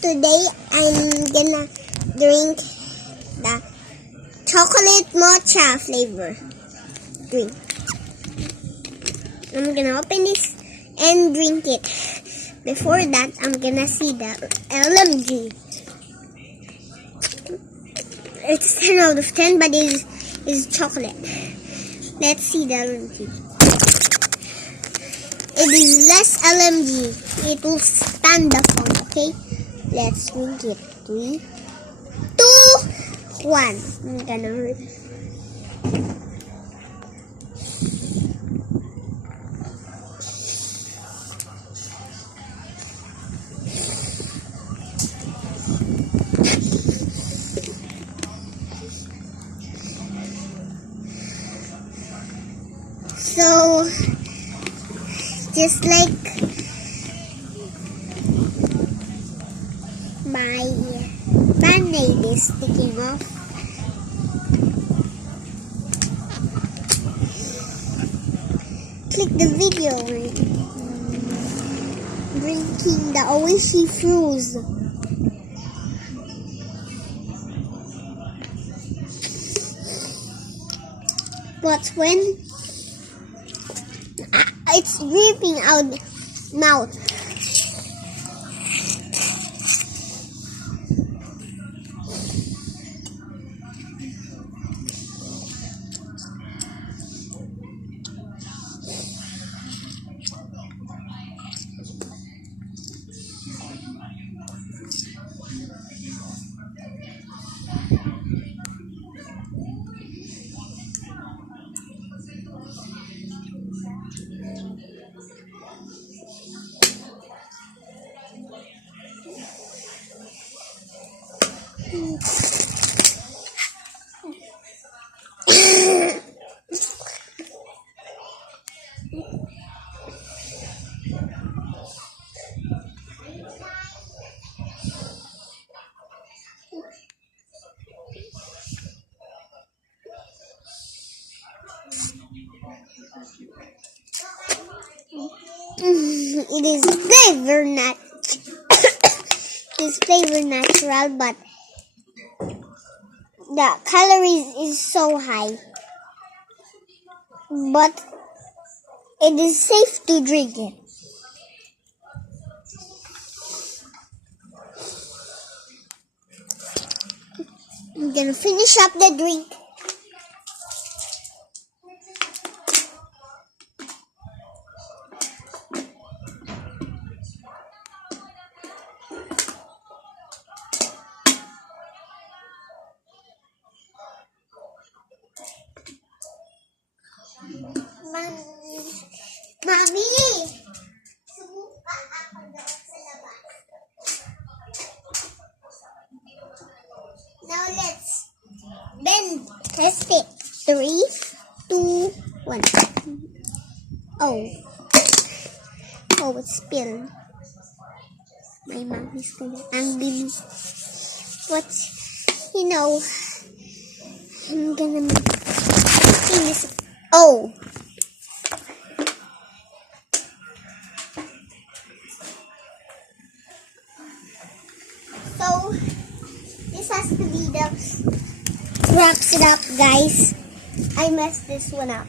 Today I'm gonna drink the chocolate mocha flavor drink. I'm gonna open this and drink it. Before that, I'm gonna see the LMG. It's 10 out of 10, but it's chocolate. Let's see the LMG. It is less LMG. It will stand the phone, okay? Let's drink it. 3, 2, 1. I'm gonna... So, just like my band-aid is sticking off, click the video drinking the Oishi fruits. But when it's dripping out mouth. It is flavor it's flavor natural, but the calories is so high. But it is safe to drink it. I'm gonna finish up the drink. Mami! Sumuka ako doon sa labas. Now let's bend. Test it. 3, 2, 1. Oh. Oh, it spilled. My mom is gonna angry me. But, you know, I'm gonna finish. Oh. So, this has to be the wraps it up, guys. I messed this one up.